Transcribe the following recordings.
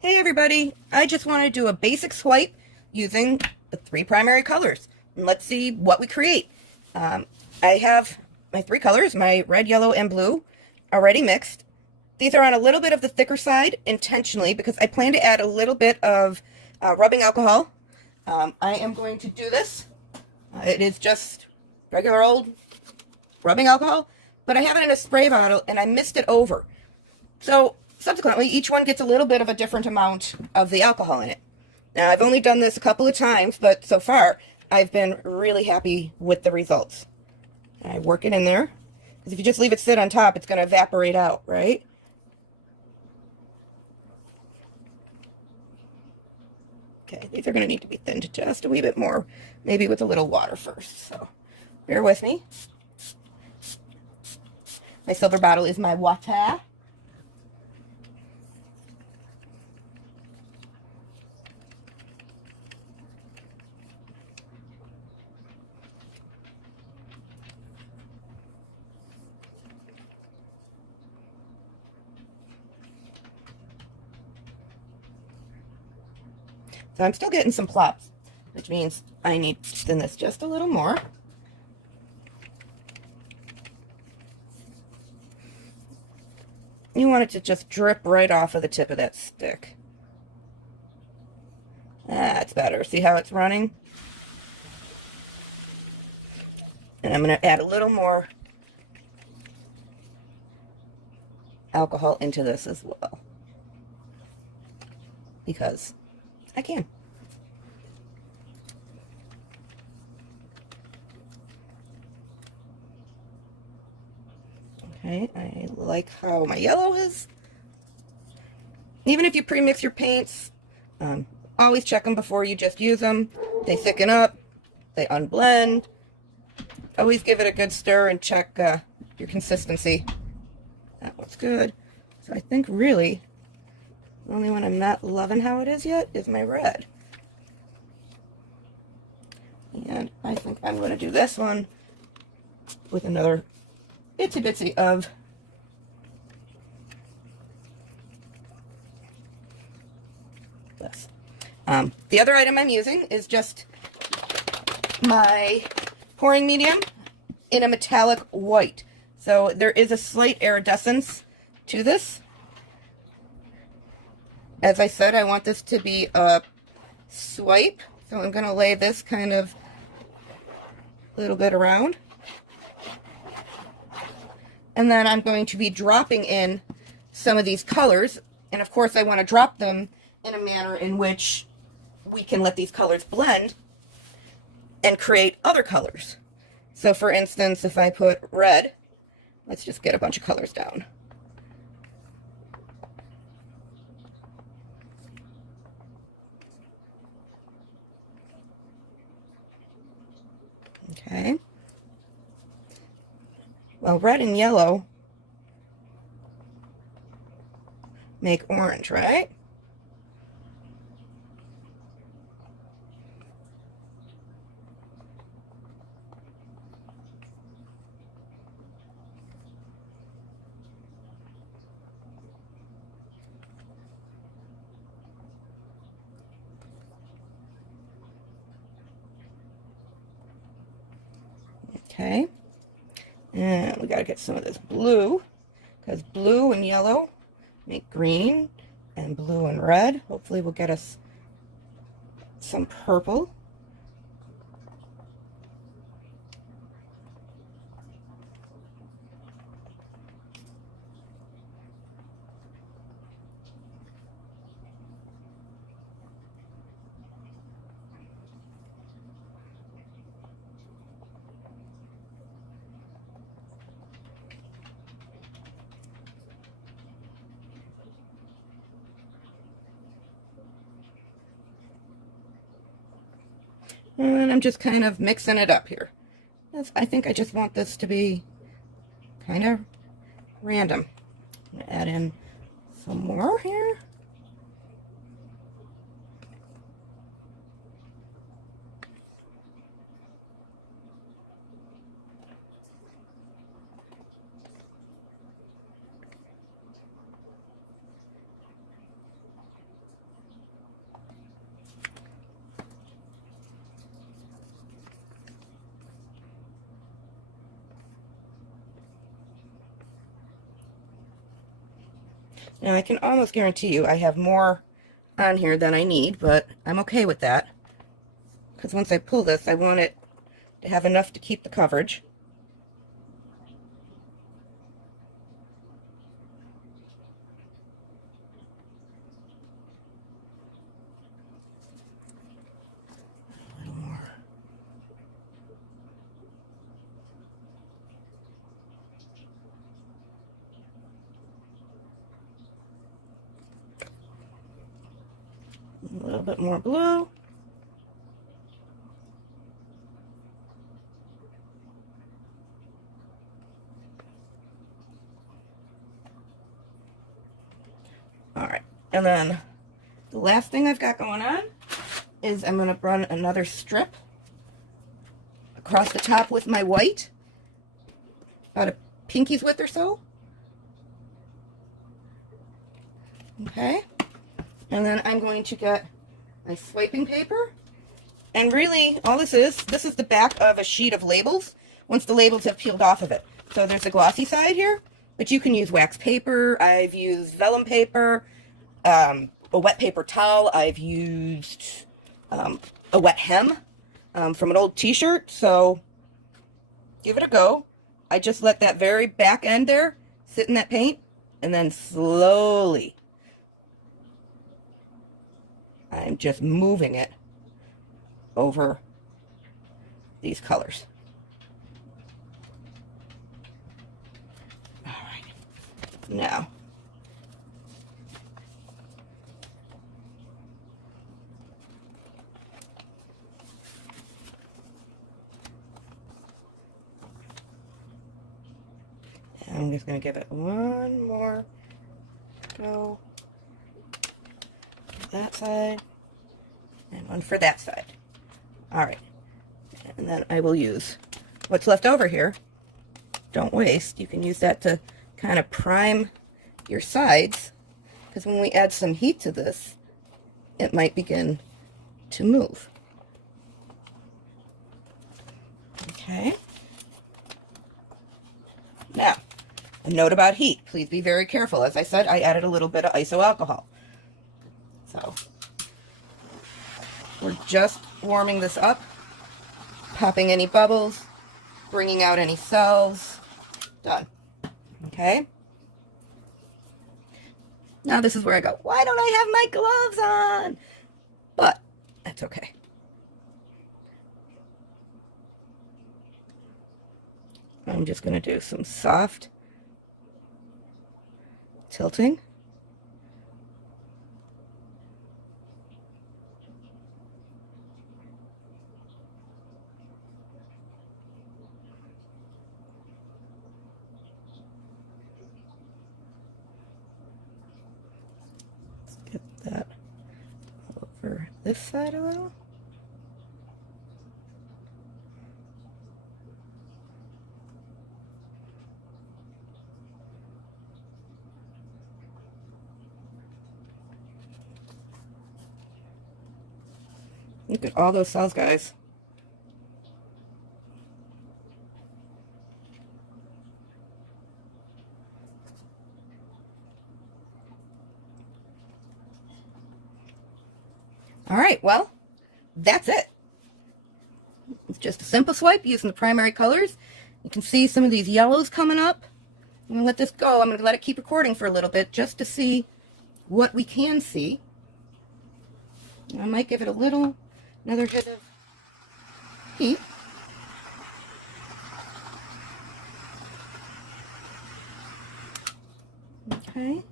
Hey everybody, I just want to do a basic swipe using the three primary colors. And let's see what we create. I have my three colors, my red, yellow, and blue, already mixed. These are on a little bit of the thicker side intentionally because I plan to add a little bit of rubbing alcohol. I am going to do this. It is just regular old rubbing alcohol, but I have it in a spray bottle and I mist it over. So subsequently, each one gets a little bit of a different amount of the alcohol in it. Now, I've only done this a couple of times, but so far, I've been really happy with the results. I work it in there, because if you just leave it sit on top, it's going to evaporate out, right? Okay, these are going to need to be thinned just a wee bit more, maybe with a little water first, so bear with me. My silver bottle is my water. So I'm still getting some plops, which means I need to thin this just a little more. You want it to just drip right off of the tip of that stick. That's better. See how it's running? And I'm going to add a little more alcohol into this as well, because I can. Okay, I like how my yellow is. Even if you pre-mix your paints, always check them before you just use them. They thicken up, they unblend. Always give it a good stir and check your consistency. That looks good. So I think really the only one I'm not loving how it is yet is my red. And I think I'm going to do this one with another itsy bitsy of this. The other item I'm using is just my pouring medium in a metallic white. So there is a slight iridescence to this. As I said, I want this to be a swipe. So I'm going to lay this kind of a little bit around. And then I'm going to be dropping in some of these colors. And of course, I want to drop them in a manner in which we can let these colors blend and create other colors. So for instance, if I put red, let's just get a bunch of colors down. Okay. Well, red and yellow make orange, right? Okay, and we got to get some of this blue, because blue and yellow make green, and blue and red hopefully will get us some purple. And I'm just kind of mixing it up here. I think I just want this to be kind of random. I'm gonna add in some more here. Now I can almost guarantee you I have more on here than I need, but I'm okay with that. Because once I pull this, I want it to have enough to keep the coverage. A little more. A little bit more blue. All right, and then the last thing I've got going on is I'm going to run another strip across the top with my white, about a pinky's width or so. Okay, and then I'm going to get my swiping paper, and really all this is the back of a sheet of labels once the labels have peeled off of it. So there's a glossy side here, but you can use wax paper. I've used vellum paper, a wet paper towel. I've used a wet hem from an old t-shirt. So give it a go. I just let that very back end there sit in that paint, and then slowly I'm just moving it over these colors. All right, now I'm just going to give it one more go for that side and one for that side. All right, and then I will use what's left over here. Don't waste. You can use that to kind of prime your sides, because when we add some heat to this, it might begin to move. Okay. Now, a note about heat. Please be very careful. As I said, I added a little bit of iso alcohol. So, we're just warming this up, popping any bubbles, bringing out any cells. Done. Okay? Now this is where I go, why don't I have my gloves on? But, that's okay. I'm just going to do some soft tilting. Let's get that over this side a little. Look at all those cells, guys. All right, well, that's it. It's just a simple swipe using the primary colors. You can see some of these yellows coming up. I'm going to let this go. I'm going to let it keep recording for a little bit just to see what we can see. I might give it another hit of heat. Okay.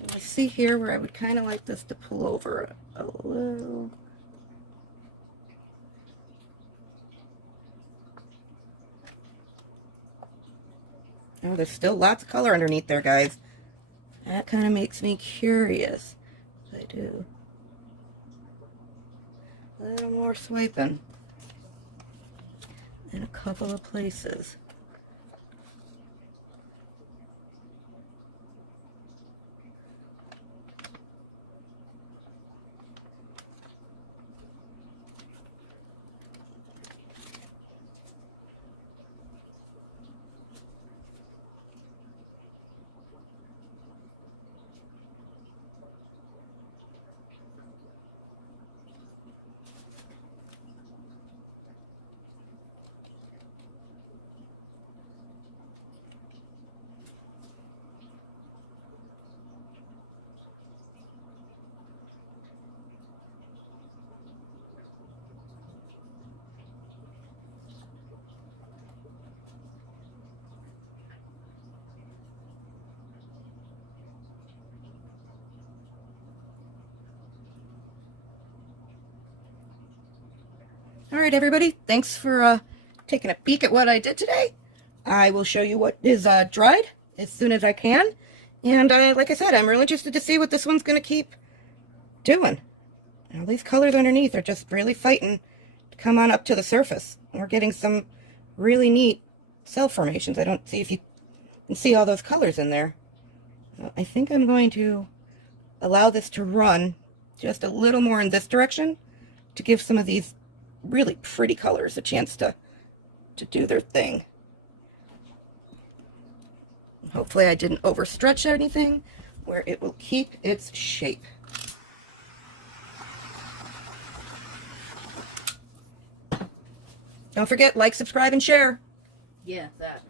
And I see here where I would kind of like this to pull over a little. Oh, there's still lots of color underneath there, guys. That kind of makes me curious. I do a little more swiping in a couple of places. All right, everybody. Thanks for taking a peek at what I did today. I will show you what is dried as soon as I can. And like I said, I'm really interested to see what this one's going to keep doing. Now, these colors underneath are just really fighting to come on up to the surface. We're getting some really neat cell formations. I don't see if you can see all those colors in there. I think I'm going to allow this to run just a little more in this direction to give some of these really pretty colors a chance to do their thing. Hopefully I didn't overstretch anything where it will keep its shape. Don't forget, like, subscribe, and share. Yeah, that.